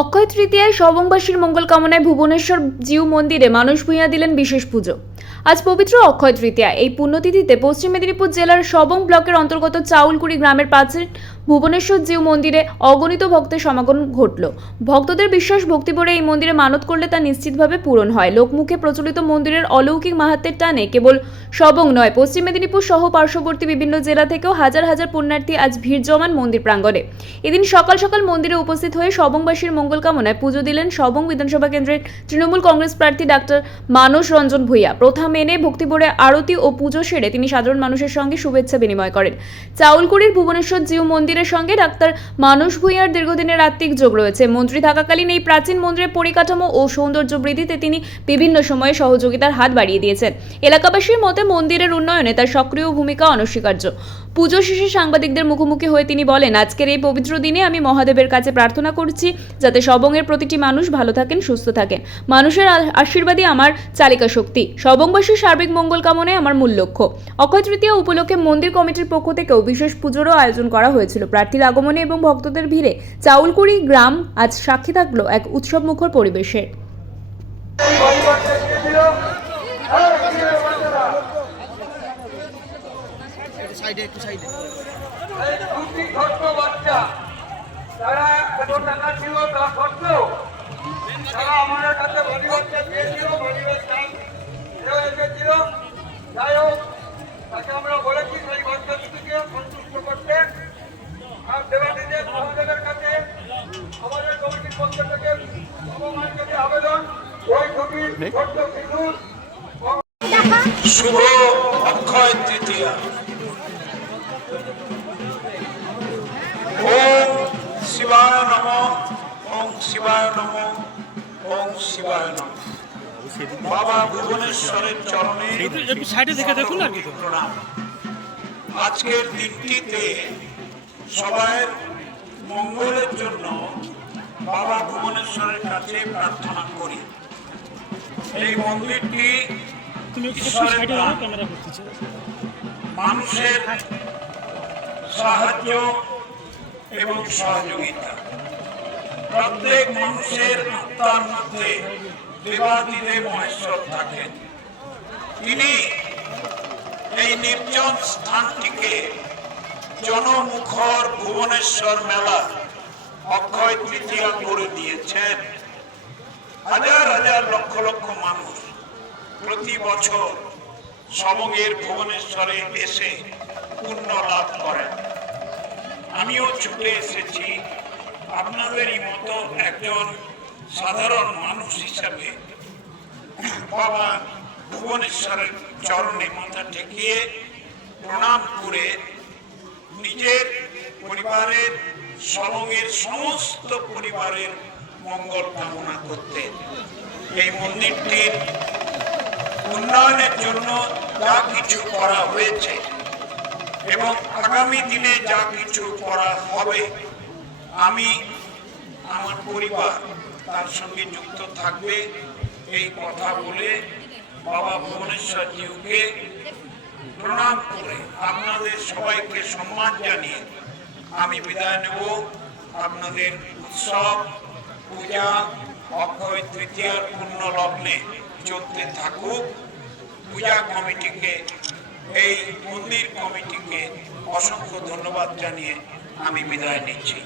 অক্ষয় তৃতীয়ায় সবংবাসীর মঙ্গল কামনায় ভুবনেশ্বর জিউ মন্দিরে মানুষ ভূঁইয়া দিলেন বিশেষ পুজো। আজ পবিত্র অক্ষয় তৃতীয়া। এই পুণ্যতিথিতে পশ্চিম মেদিনীপুর জেলার সবং ব্লকের অন্তর্গত চাউলকুড়ি গ্রামের প্রাচীন ভুবনেশ্বর জিউ মন্দিরে অগণিত ভক্তের সমাগম ঘটল। ভক্তদের বিশ্বাস ভক্তি ভরে এই মন্দিরে মানত করলে তা নিশ্চিতভাবে পূরণ হয়। লোকমুখে প্রচলিত মন্দিরের অলৌকিক মাহাত্ম্যের টানে কেবল সবং নয়, পশ্চিম মেদিনীপুর সহ পার্শ্ববর্তী বিভিন্ন জেলা থেকেও হাজার হাজার পুণ্যার্থী আজ ভিড় জমান মন্দির প্রাঙ্গণে। এদিন সকাল সকাল মন্দিরে উপস্থিত হয়ে সবংবাসীর মঙ্গল কামনায় পুজো দিলেন সবং বিধানসভা কেন্দ্রের তৃণমূল কংগ্রেস প্রার্থী ডাক্তার মানস রঞ্জন ভূঁইয়া। প্রথা মেনে ভক্তিভরে আরতি ও পুজো সেরে তিনি সাধারণ মানুষের সঙ্গে শুভেচ্ছা বিনিময় করেন। চাউলকুড়ির ভুবনেশ্বর জিউ মন্দিরের সঙ্গে ডাক্তার মানস ভূঁইয়ার দীর্ঘদিনের আত্মিক যোগ রয়েছে। মন্ত্রী থাকাকালীন এই প্রাচীন মন্দিরের পরিকাঠামো ও সৌন্দর্য বৃদ্ধিতে তিনি বিভিন্ন সময়ে সহযোগিতার হাত বাড়িয়ে দিয়েছেন। এলাকাবাসীর মতে মন্দিরের উন্নয়নে তার সক্রিয় ভূমিকা অনস্বীকার্য। পুজো শেষে সাংবাদিকদের মুখোমুখি হয়ে তিনি বলেন, আজকের এই পবিত্র দিনে আমি মহাদেবের কাছে প্রার্থনা করছি যাতে সবংয়ের প্রতিটি মানুষ ভালো থাকেন, সুস্থ থাকেন। মানুষের আশীর্বাদই আমার চালিকা শক্তি। সবংবাসীর সার্বিক মঙ্গল কামনায় আমার মূল লক্ষ্য। অক্ষয় তৃতীয়া উপলক্ষে মন্দির কমিটির পক্ষ থেকেও বিশেষ পুজোরও আয়োজন করা হয়েছিল। প্রার্থীর আগমনে এবং ভক্তদের ভিড়ে চাউলকুড়ি গ্রাম আজ সাক্ষী থাকলো এক উৎসবমুখর পরিবেশের। একটু সাইডে বাচ্চা তারা এত টাকা ছিল তা সত্ত্বেও তারা আমাদের কাছে ভলিবলটা দিয়েছিল, ভলিবল এসেছিল। যাই হোক, তাকে আমরা বলেছি সেই ভক্তটিকে সন্তুষ্ট করতে। আর দেবাদিদেব মহাদেবের কাছে আমাদের কমিটির পক্ষ থেকে ভগবানের কাছে আবেদন, ওই দুটি ছোট্ট শিশুর শুভ অক্ষয় তৃতীয়া। ওম শিবায় নমঃ, ওম শিবায় নমঃ, ওম শিবায় নমঃ। বাবা ভুবনেশ্বরের চরণে একটু সাইডে থেকে দেখুন আর কি প্রণাম। আজকের দিনটিতে সবার মঙ্গলের জন্য বাবা ভুবনেশ্বরের কাছে প্রার্থনা করি। এই মন্দিরটি মানুষের সাহায্য এবং সহযোগিতা, প্রত্যেক মানুষের আত্মার মধ্যে দেবাদিদেব মহেশ্বর থাকেন। তিনি এই নির্জন স্থানটিকে জনমুখর ভুবনেশ্বর মেলা অক্ষয় তৃতীয়া করে দিয়েছেন। হাজার হাজার লক্ষ লক্ষ মানুষ প্রতি বছর সবংয়ের ভুবনেশ্বরে এসে পুণ্য লাভ করেন। আমিও ছুটে এসেছি আপনাদেরই মতো একজন সাধারণ মানুষ হিসাবে বাবা ভুবনেশ্বরের চরণে মাথা ঠেকিয়ে প্রণাম করে নিজের পরিবারের, সবংয়ের সমস্ত পরিবারের মঙ্গল কামনা করতে। এই মন্দিরটির উন্নয়নের জন্য যা কিছু করা হয়েছে এবং আগামী দিনে যা কিছু করা হবে, আমি আমার পরিবার তার সঙ্গে যুক্ত থাকবে এই কথা বলে বাবা ভুবনেশ্বর জিউকে প্রণাম করে আপনাদের সবাইকে সম্মান জানিয়ে আমি বিদায় নেব। আপনাদের উৎসব পূজা অক্ষয় তৃতীয়ার পূর্ণ লগ্নে চলতে থাকুক। পূজা কমিটিকে, এই মন্দির কমিটিকে অসংখ্য ধন্যবাদ জানিয়ে আমি বিদায় নিচ্ছি।